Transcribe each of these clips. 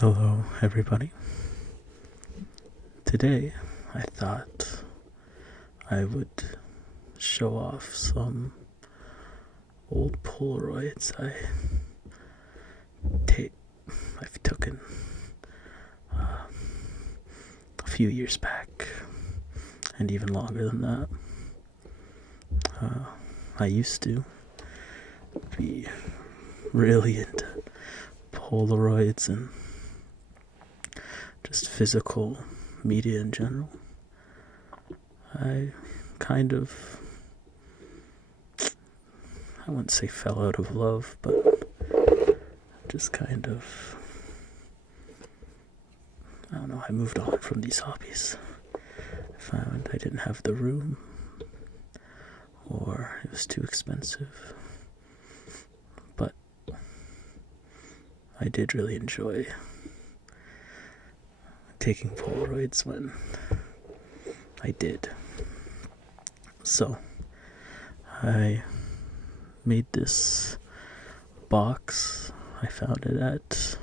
Hello, everybody. Today, I thought I would show off some old Polaroids I've taken a few years back, and even longer than that. I used to be really into Polaroids and just physical media in general. I kind of, I wouldn't say fell out of love, but just kind of, I don't know, I moved on from these hobbies. I found I didn't have the room, or it was too expensive. But I did really enjoy taking Polaroids when I did. So I made this box. I found it at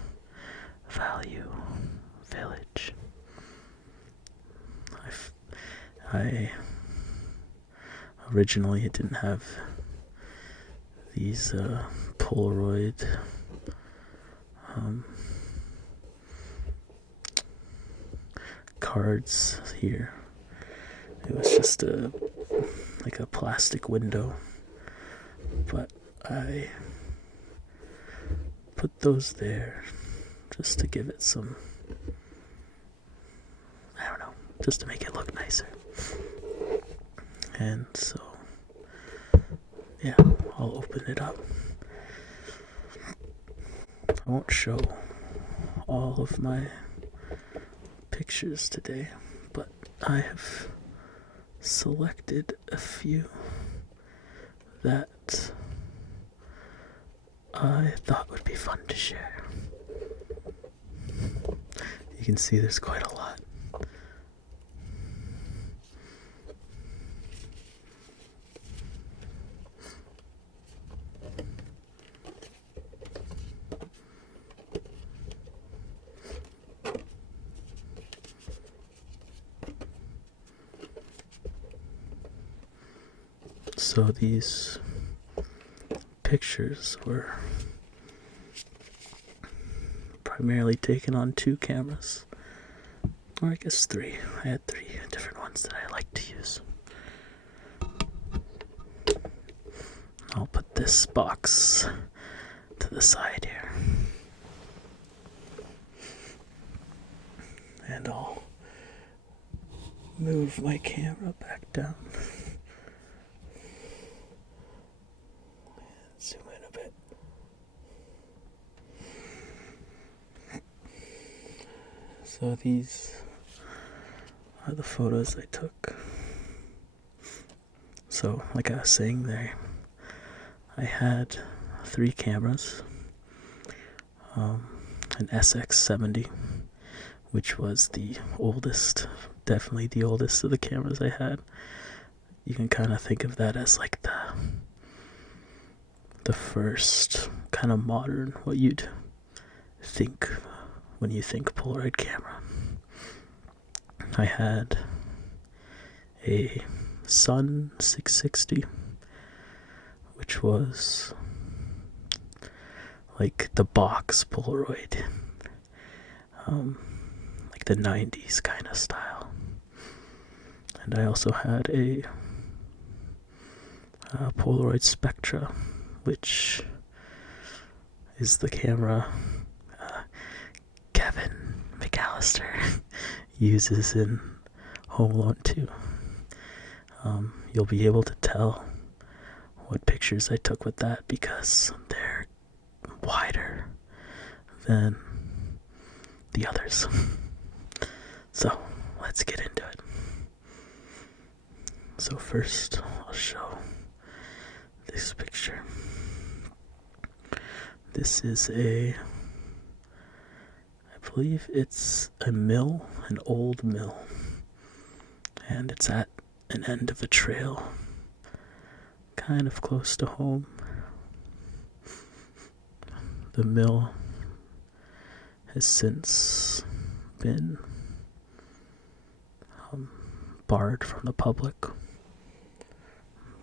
Value Village. I originally it didn't have these Polaroid cards here. It was just like a plastic window, but I put those there just to give it some, I don't know, just to make it look nicer. And so, yeah, I'll open it up. I won't show all of my pictures today, but I have selected a few that I thought would be fun to share. You can see there's quite a lot. So these pictures were primarily taken on 2 cameras, or I guess 3. I had 3 different ones that I like to use. I'll put this box to the side here, and I'll move my camera back down. Zoom in a bit. So these are the photos I took. So, like I was saying there, I had 3 cameras. An SX70, which was the oldest, definitely the oldest of the cameras I had. You can kind of think of that as like the first kind of modern, what you'd think when you think Polaroid camera. I had a Sun 660, which was like the box Polaroid, like the 90s kind of style. And I also had a Polaroid Spectra, which is the camera Kevin McAllister uses in Home Alone 2. You'll be able to tell what pictures I took with that because they're wider than the others. So let's get into it. So first I'll show this picture. This is I believe it's a mill, an old mill, and it's at an end of a trail, kind of close to home. The mill has since been barred from the public,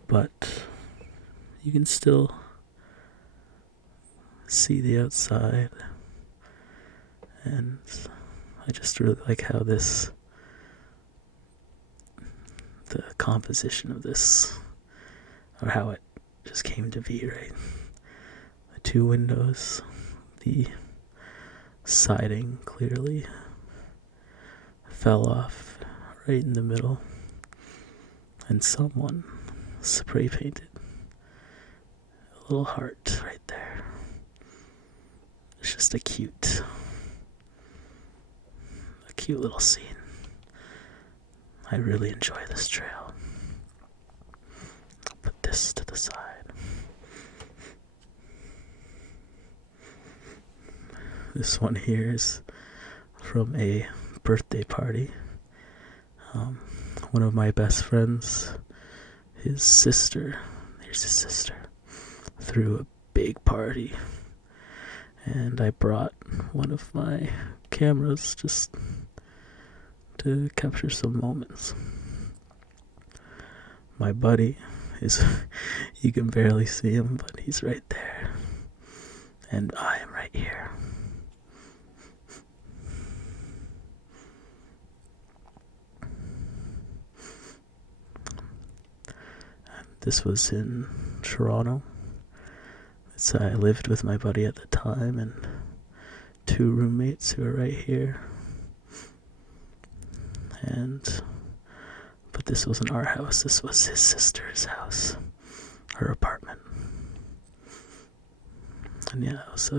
but you can still see the outside, and I just really like how the composition of this, or how it just came to be, right? The two windows, the siding clearly fell off right in the middle, and someone spray painted a little heart right there. It's just a cute little scene. I really enjoy this trail. I'll put this to the side. This one here is from a birthday party. One of my best friends, his sister, threw a big party, and I brought one of my cameras just to capture some moments. My buddy you can barely see him, but he's right there, and I am right here. This was in Toronto. I lived with my buddy at the time and two roommates who are right here. But this wasn't our house. This was his sister's house, her apartment. And yeah, it was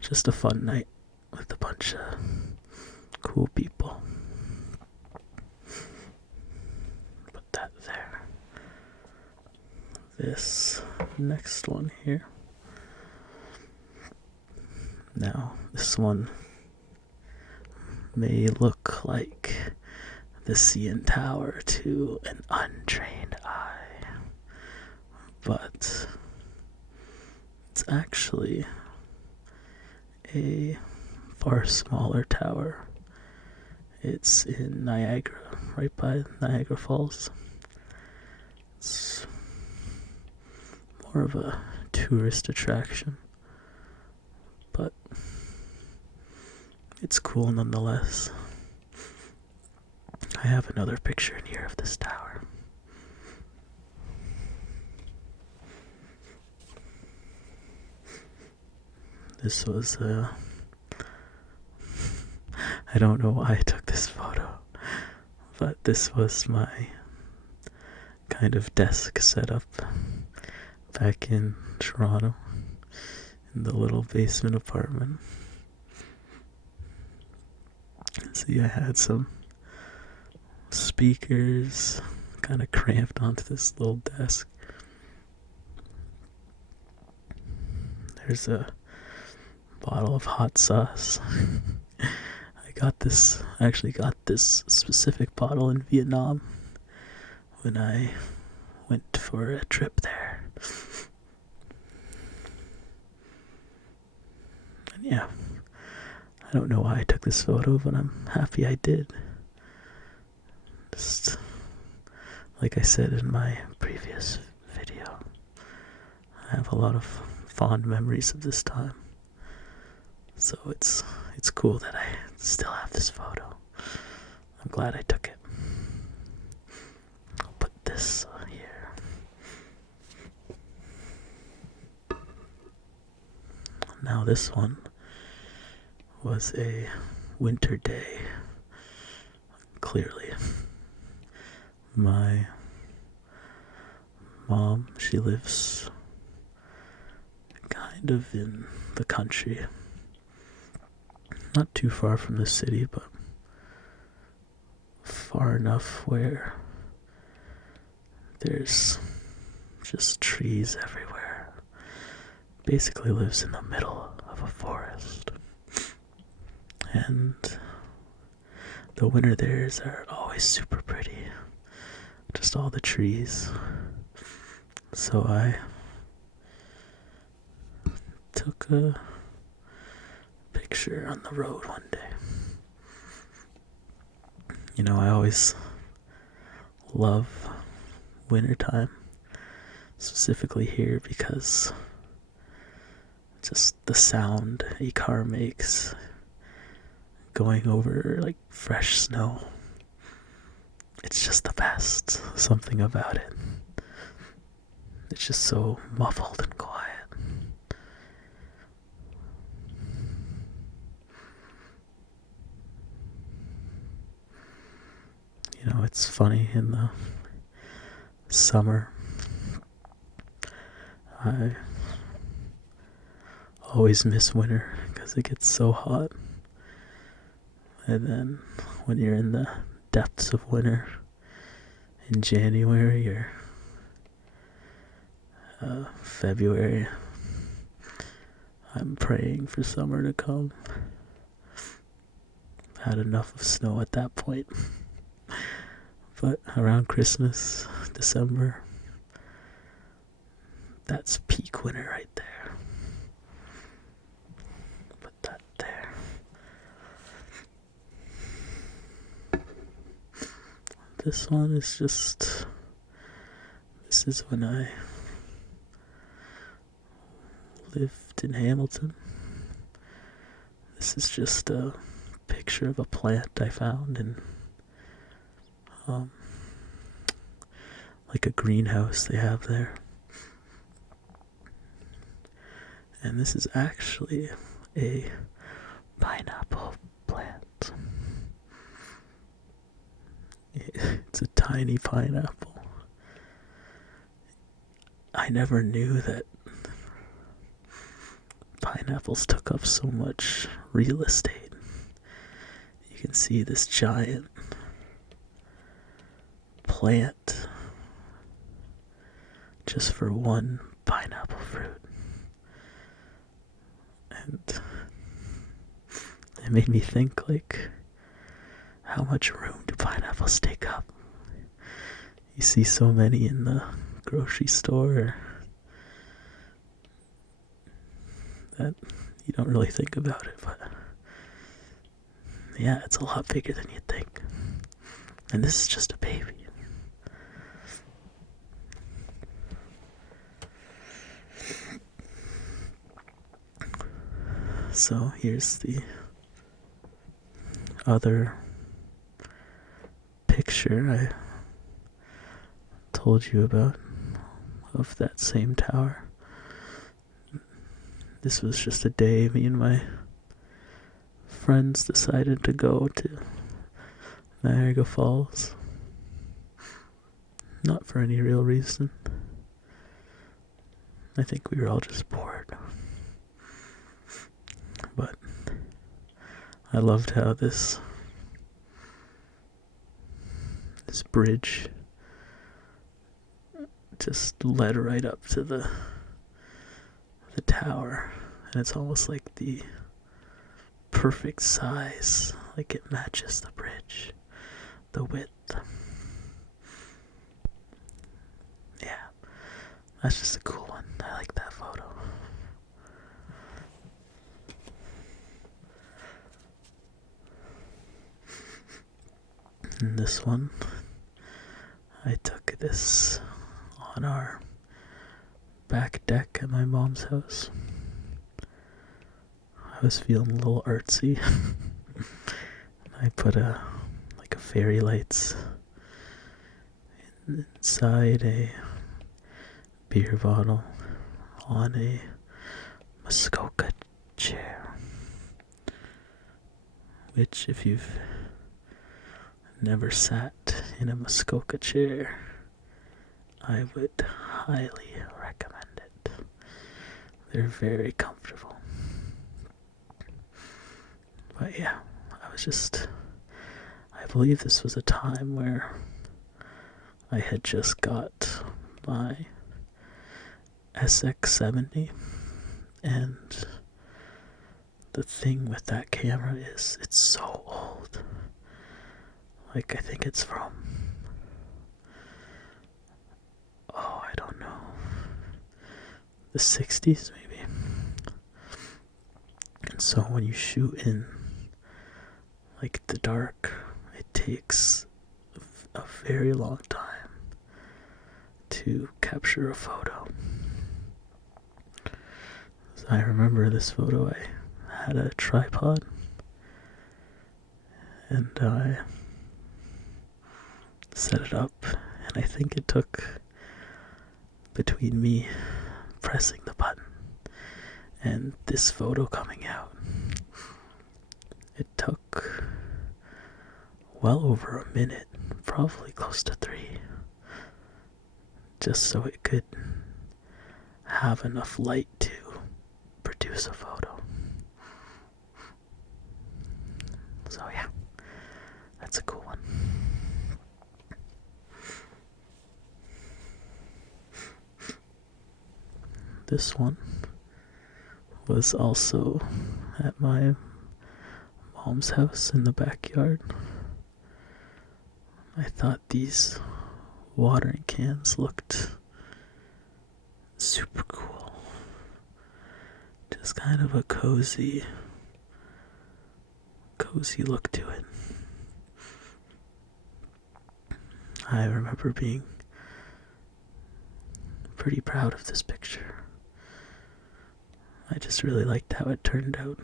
just a fun night with a bunch of cool people. Put that there. This next one here. Now, this one may look like the CN Tower to an untrained eye, but it's actually a far smaller tower. It's in Niagara, right by Niagara Falls. It's more of a tourist attraction, but it's cool nonetheless. I have another picture in here of this tower. This was I don't know why I took this photo, but this was my kind of desk setup back in Toronto in the little basement apartment. See, I had some speakers kind of cramped onto this little desk. There's a bottle of hot sauce. I actually got this specific bottle in Vietnam when I went for a trip there. And yeah, I don't know why I took this photo, but I'm happy I did. Just like I said in my previous video, I have a lot of fond memories of this time. So it's cool that I still have this photo. I'm glad I took it. I'll put this on here. Now this one was a winter day. Clearly. My mom, she lives kind of in the country. Not too far from the city, but far enough where there's just trees everywhere. Basically lives in the middle of a forest. And the winter theirs are always super pretty. Just all the trees. So I took a picture picture on the road one day. I always love wintertime, specifically here, because just the sound a car makes going over like fresh snow. It's just the best. Something about it. It's just so muffled and quiet. It's funny, in the summer, I always miss winter because it gets so hot. And then when you're in the depths of winter in January or February, I'm praying for summer to come. I've had enough of snow at that point. But around Christmas, December, that's peak winter right there. Put that there. This one is just, this is when I lived in Hamilton. This is just a picture of a plant I found in like a greenhouse they have there. And this is actually a pineapple plant. It's a tiny pineapple. I never knew that pineapples took up so much real estate. You can see this giant plant just for one pineapple fruit. And it made me think, like, how much room do pineapples take up? You see so many in the grocery store that you don't really think about it, but yeah, it's a lot bigger than you think. And this is just a baby. So here's the other picture I told you about of that same tower. This was just a day me and my friends decided to go to Niagara Falls. Not for any real reason. I think we were all just bored. But I loved how this bridge just led right up to the tower, and it's almost like the perfect size, like it matches the bridge, the width. Yeah, that's just a cool one. I like that photo. And this one, I took this on our back deck at my mom's house. I was feeling a little artsy. I put a fairy lights inside a beer bottle on a Muskoka chair, which, if you've never sat in a Muskoka chair, I would highly recommend it. They're very comfortable. But yeah, I believe this was a time where I had just got my SX70, and the thing with that camera is it's so old. Like, I think it's from, I don't know, the 60s maybe. And So when you shoot in like the dark, it takes a very long time to capture a photo. So I remember this photo, I had a tripod and I set it up, and I think it took, between me pressing the button and this photo coming out, it took well over a minute, probably close to 3, just so it could have enough light to produce a photo. So yeah, that's a cool one. This one was also at my mom's house in the backyard. I thought these watering cans looked super cool. Just kind of a cozy look to it. I remember being pretty proud of this picture. I just really liked how it turned out.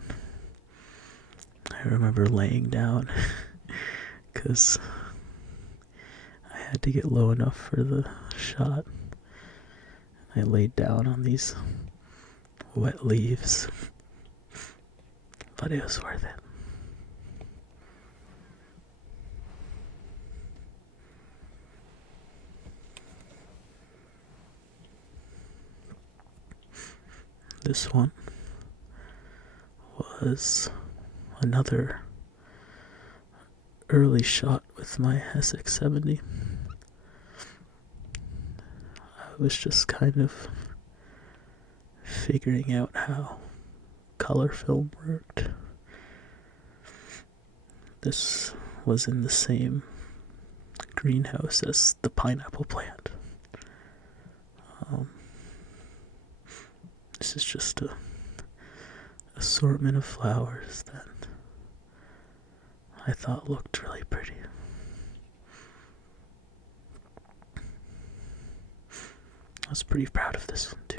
I remember laying down because I had to get low enough for the shot. I laid down on these wet leaves, but it was worth it. This one was another early shot with my SX70. I was just kind of figuring out how color film worked. This was in the same greenhouse as the pineapple plant. This is just a assortment of flowers that I thought looked really pretty. I was pretty proud of this one too.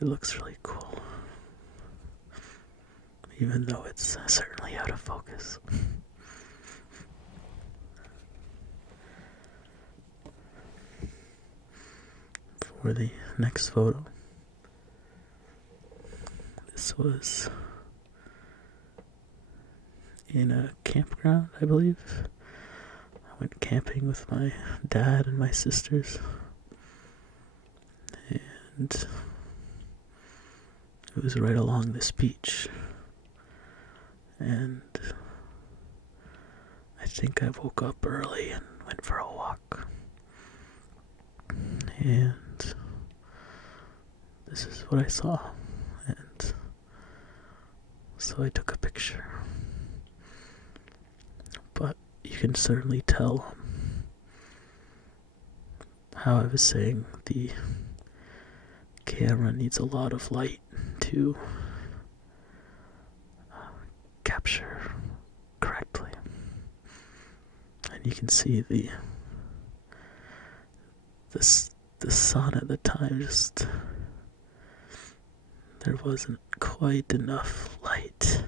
It looks really cool, even though it's certainly out of focus. For the next photo, this was in a campground, I believe. I went camping with my dad and my sisters, and it was right along this beach. And I think I woke up early and went for a walk. And this is what I saw. And so I took a picture. But you can certainly tell how I was saying the camera needs a lot of light to capture correctly. And you can see the sun at the time, just there wasn't quite enough light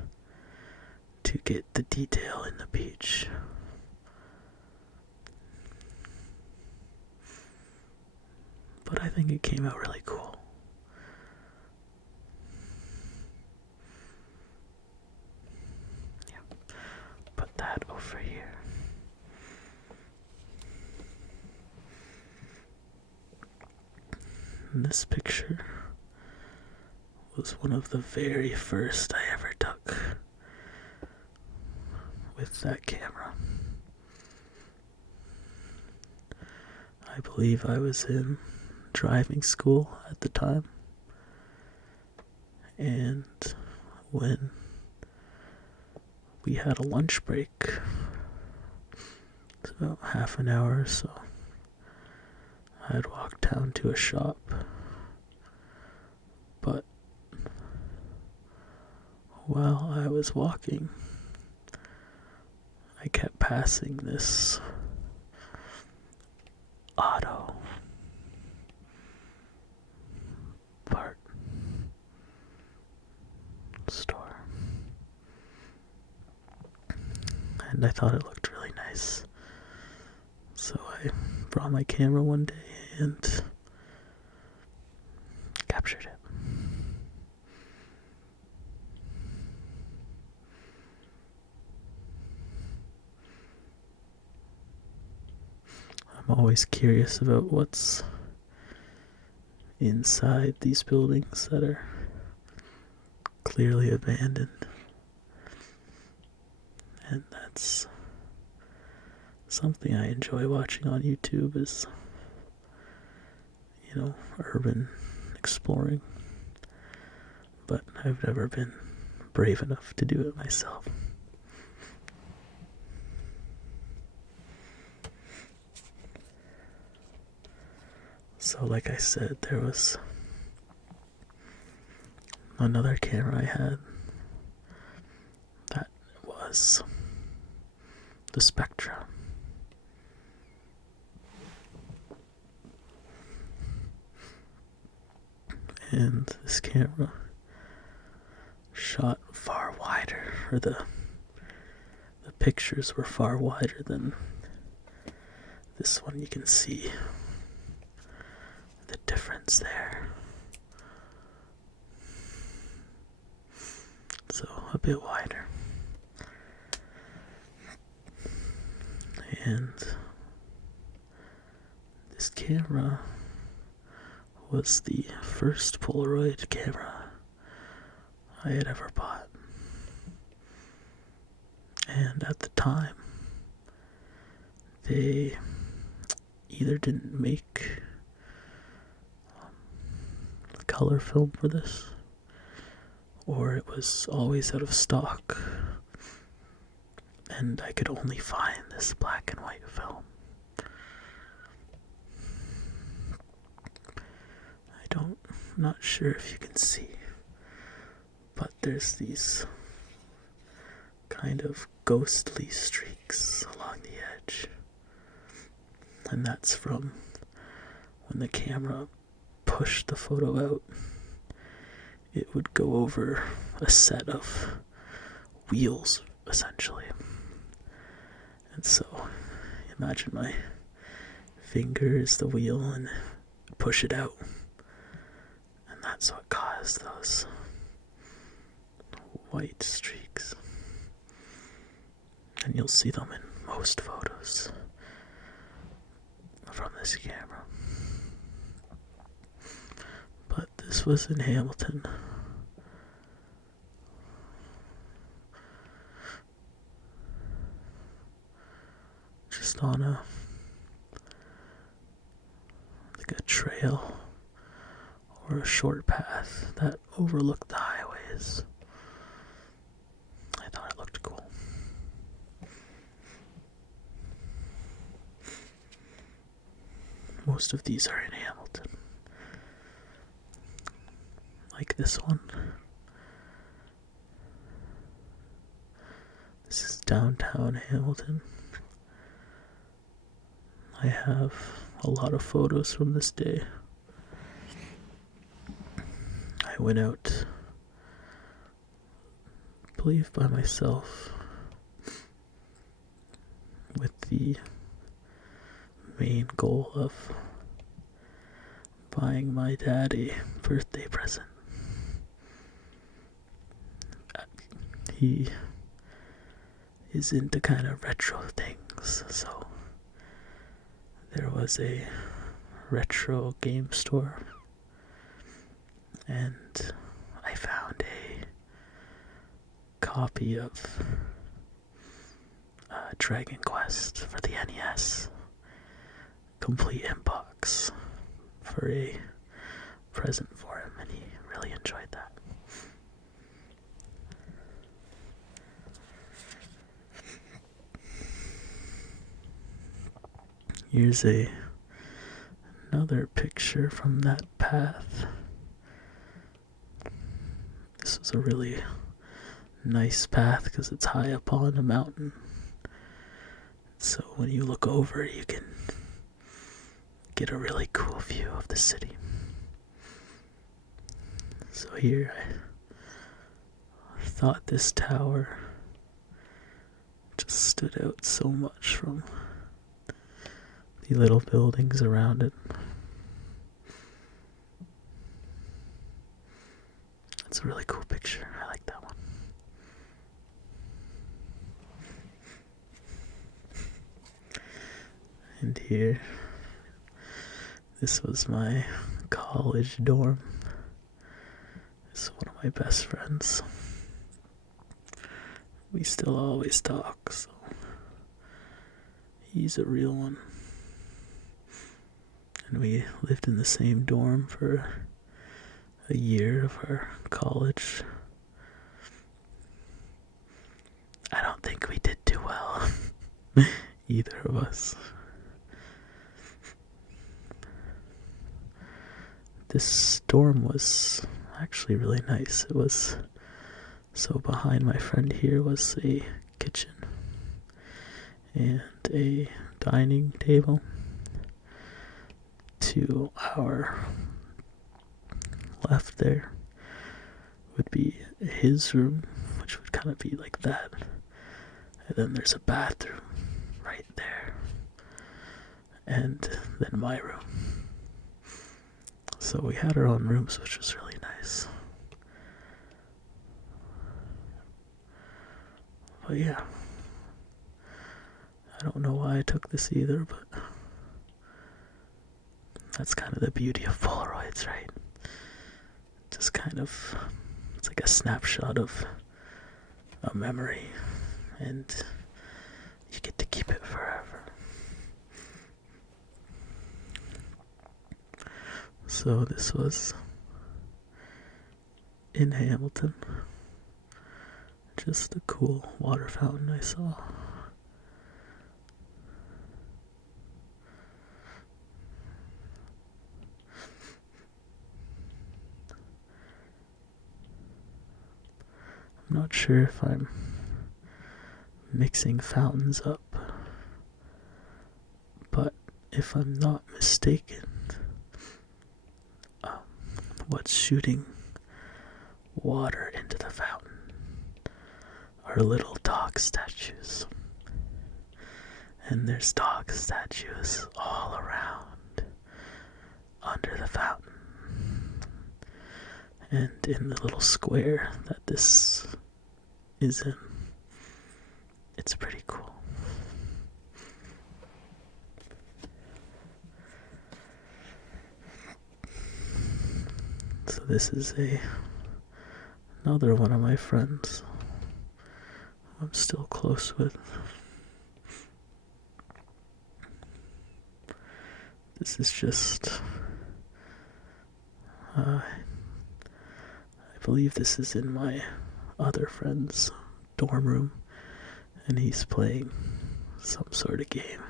to get the detail in the beach. But I think it came out really cool. Yeah. Put that over here. And this picture was one of the very first I ever took with that camera. I believe I was in driving school at the time, and when we had a lunch break, it's about half an hour or so, I'd walk down to a shop, but while I was walking, I kept passing this auto part store, and I thought it looked really nice. So I brought my camera one day and captured it. I'm always curious about what's inside these buildings that are clearly abandoned. And that's something I enjoy watching on YouTube is, urban exploring. But I've never been brave enough to do it myself. So like I said, there was another camera I had that was the Spectra. And this camera shot far wider, or the pictures were far wider than this one. You can see the difference there. So a bit wider. And this camera was the first Polaroid camera I had ever bought. And at the time, they either didn't make color film for this, or it was always out of stock, and I could only find this black and white film. I'm not sure if you can see, but there's these kind of ghostly streaks along the edge, and that's from when the camera pushed the photo out. It would go over a set of wheels, essentially. And so, imagine my finger is the wheel and push it out. And that's what caused those white streaks. And you'll see them in most photos from this camera. But this was in Hamilton. Just on a trail or a short path that overlooked the highways. I thought it looked cool. Most of these are in Hamilton. Like this one. This is downtown Hamilton. I have a lot of photos from this day. I went out, I believe by myself, with the main goal of buying my dad a birthday present. He is into kind of retro things, so there was a retro game store, and I found a copy of Dragon Quest for the NES, complete inbox, for a present for him, and he really enjoyed that. Here's another picture from that path. This was a really nice path because it's high up on a mountain. So when you look over, you can get a really cool view of the city. So here, I thought this tower just stood out so much from the little buildings around it. It's a really cool picture. I like that one. And here, this was my college dorm. This is one of my best friends. We still always talk, so he's a real one. And we lived in the same dorm for a year of our college. I don't think we did too well, either of us. This dorm was actually really nice. It was, so behind my friend here was a kitchen and a dining table. To our left there would be his room, which would kind of be like that. And then there's a bathroom right there. And then my room. So we had our own rooms, which was really nice. But yeah, I don't know why I took this either, but that's kind of the beauty of Polaroids, right? Just kind of, it's like a snapshot of a memory, and you get to keep it forever. So this was in Hamilton. Just a cool water fountain I saw. I'm not sure if I'm mixing fountains up, but if I'm not mistaken, what's shooting water into the fountain are little dog statues. And there's dog statues all around under the fountain. And in the little square that this is in, it's pretty cool. So this is another one of my friends who I'm still close with. This is just, I believe this is in my other friend's dorm room, and he's playing some sort of game.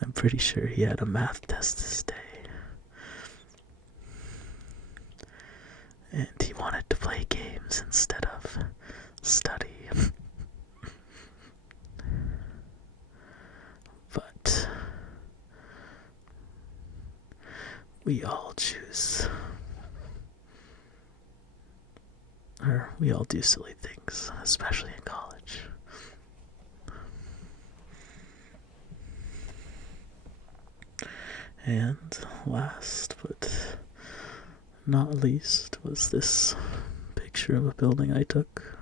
I'm pretty sure he had a math test this day, and he wanted to play games instead of study. But we all choose, or we all do silly things, especially in college. And last but not least was this picture of a building I took,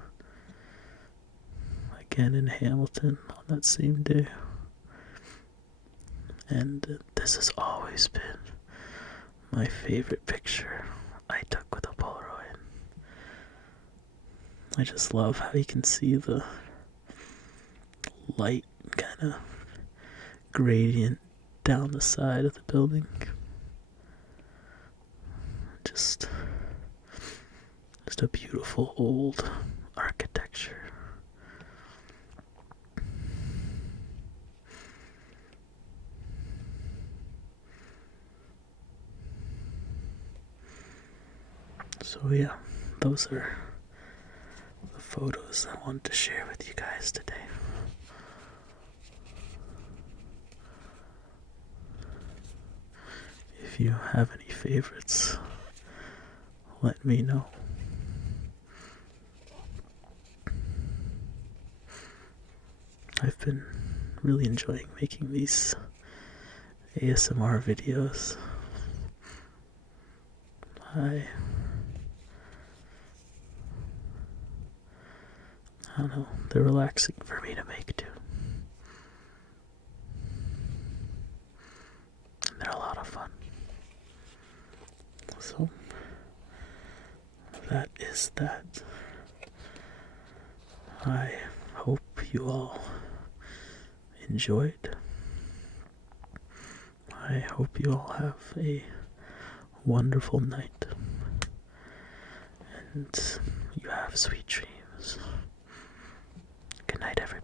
again in Hamilton on that same day. And this has always been my favorite picture I took with a Polaroid. I just love how you can see the light kind of gradient down the side of the building. Just a beautiful old architecture. So yeah, those are the photos I wanted to share with you guys today. If you have any favorites, let me know. I've been really enjoying making these ASMR videos. I don't know, they're relaxing for me to make too. And they're a lot of fun. So, that is that. I hope you all enjoyed. I hope you all have a wonderful night. And you have sweet dreams. Good night, everybody.